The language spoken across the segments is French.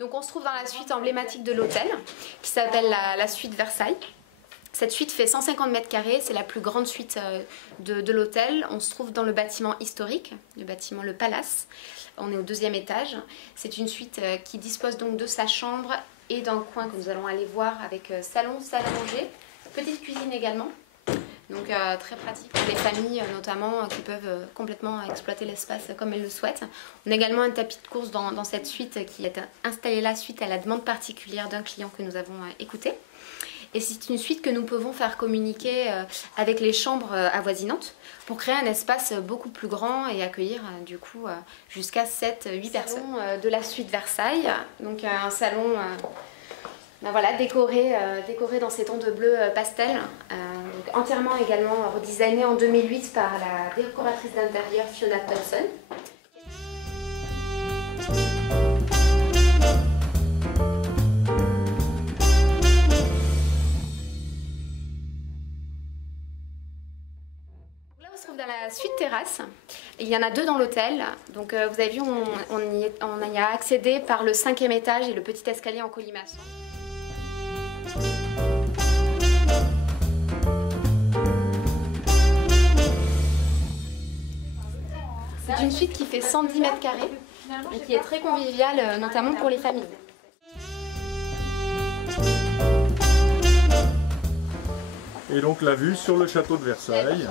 Donc on se trouve dans la suite emblématique de l'hôtel, qui s'appelle la suite Versailles. Cette suite fait 150 mètres carrés, c'est la plus grande suite de l'hôtel. On se trouve dans le bâtiment historique, le bâtiment Le Palace. On est au 2e étage. C'est une suite qui dispose donc de sa chambre et d'un coin que nous allons aller voir avec salon, salle à manger, petite cuisine également. Donc très pratique pour les familles notamment qui peuvent complètement exploiter l'espace comme elles le souhaitent. On a également un tapis de course dans cette suite qui est installé là suite à la demande particulière d'un client que nous avons écouté. Et c'est une suite que nous pouvons faire communiquer avec les chambres avoisinantes pour créer un espace beaucoup plus grand et accueillir du coup jusqu'à 7-8 personnes. De la suite Versailles, donc un salon ben voilà, décoré dans ces tons de bleu pastel, donc entièrement également redesigné en 2008 par la décoratrice d'intérieur Fiona Thompson. Dans la suite terrasse, il y en a 2 dans l'hôtel, donc vous avez vu on y a accédé par le 5e étage et le petit escalier en colimaçon. C'est une suite qui fait 110 mètres carrés et qui est très conviviale, notamment pour les familles. Et donc la vue sur le château de Versailles.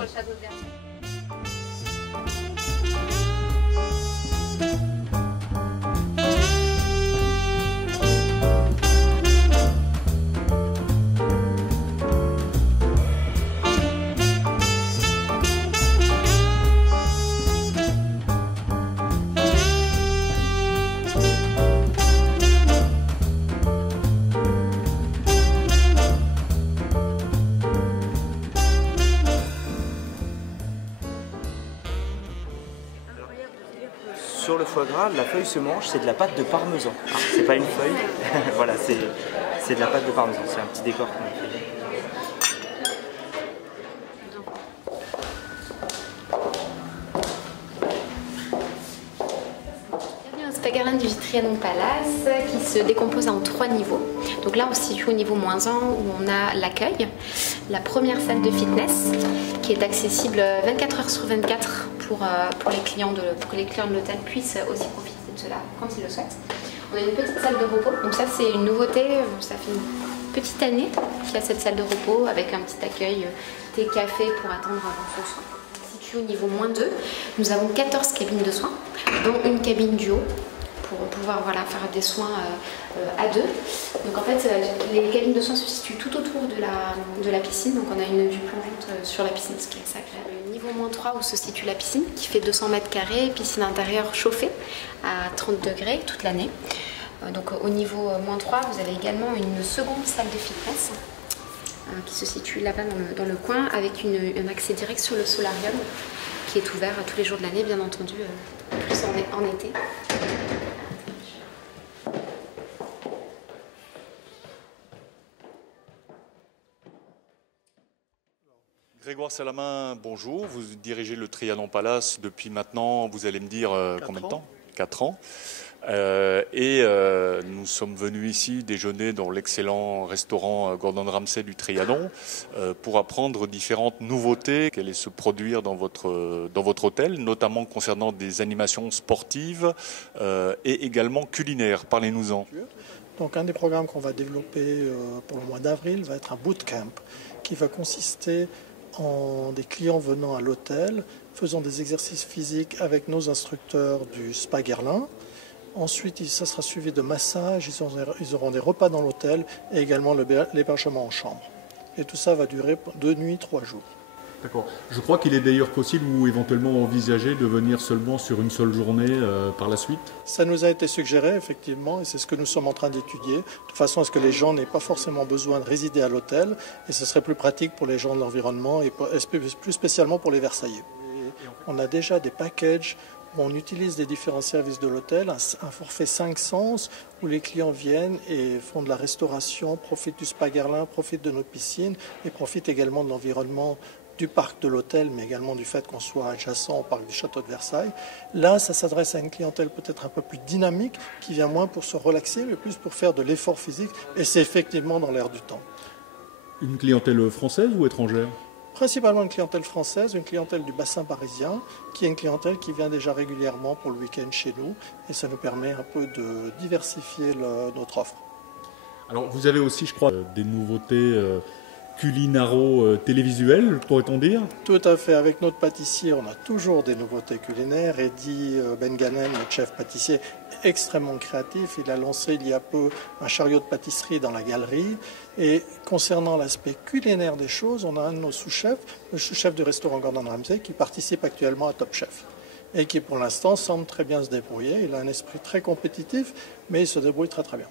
Sur le foie gras, la feuille se mange, c'est de la pâte de parmesan. C'est pas une feuille, voilà, c'est de la pâte de parmesan, c'est un petit décor qu'on a fait. Spagerlin du Trianon Palace qui se décompose en 3 niveaux. Donc là on se situe au niveau -1 où on a l'accueil, la première salle de fitness qui est accessible 24 heures sur 24 pour les clients de l'hôtel puissent aussi profiter de cela quand ils le souhaitent. On a une petite salle de repos, donc ça c'est une nouveauté, ça fait une petite année qu'il y a cette salle de repos avec un petit accueil thé, café pour attendre avant son soin. Situé au niveau -2, nous avons 14 cabines de soins, dont une cabine duo pour pouvoir voilà, faire des soins à 2. Donc en fait, les cabines de soins se situent tout autour de la piscine, donc on a une vue plongeante sur la piscine, ce qui est assez agréable. Niveau -3 où se situe la piscine, qui fait 200 mètres carrés, piscine intérieure chauffée à 30 degrés toute l'année. Donc au niveau -3, vous avez également une seconde salle de fitness qui se situe là-bas dans le coin avec un accès direct sur le solarium qui est ouvert tous les jours de l'année, bien entendu, plus en été. Grégoire Salamin, bonjour. Vous dirigez le Trianon Palace depuis maintenant, vous allez me dire combien de temps? 4 ans. Nous sommes venus ici déjeuner dans l'excellent restaurant Gordon Ramsay du Trianon pour apprendre différentes nouveautés qui allaient se produire dans votre hôtel, notamment concernant des animations sportives et également culinaires. Parlez-nous-en. Donc un des programmes qu'on va développer pour le mois d'avril va être un bootcamp qui va consister en des clients venant à l'hôtel, faisant des exercices physiques avec nos instructeurs du Spagerlin. Ensuite, ça sera suivi de massages, ils auront des repas dans l'hôtel et également l'hébergement en chambre. Et tout ça va durer 2 nuits, 3 jours. D'accord. Je crois qu'il est d'ailleurs possible ou éventuellement envisagé de venir seulement sur une seule journée par la suite. Ça nous a été suggéré effectivement et c'est ce que nous sommes en train d'étudier, de façon à ce que les gens n'aient pas forcément besoin de résider à l'hôtel et ce serait plus pratique pour les gens de l'environnement et plus spécialement pour les Versaillais. On a déjà des packages où on utilise des différents services de l'hôtel, un forfait 5 sens où les clients viennent et font de la restauration, profitent du Spagerlin, profitent de nos piscines et profitent également de l'environnement du parc de l'hôtel, mais également du fait qu'on soit adjacent au parc du château de Versailles. Là, ça s'adresse à une clientèle peut-être un peu plus dynamique, qui vient moins pour se relaxer, mais plus pour faire de l'effort physique, et c'est effectivement dans l'air du temps. Une clientèle française ou étrangère? Principalement une clientèle française, une clientèle du bassin parisien, qui est une clientèle qui vient déjà régulièrement pour le week-end chez nous, et ça nous permet un peu de diversifier notre offre. Alors vous avez aussi, je crois, des nouveautés culinaro-télévisuelles, pourrait-on dire? Tout à fait. Avec notre pâtissier, on a toujours des nouveautés culinaires. Eddy Ben-Ghanem, notre chef pâtissier, extrêmement créatif. Il a lancé il y a peu un chariot de pâtisserie dans la galerie. Et concernant l'aspect culinaire des choses, on a un de nos sous-chefs, le sous-chef du restaurant Gordon Ramsay, qui participe actuellement à Top Chef. Et qui pour l'instant semble très bien se débrouiller. Il a un esprit très compétitif, mais il se débrouille très très bien.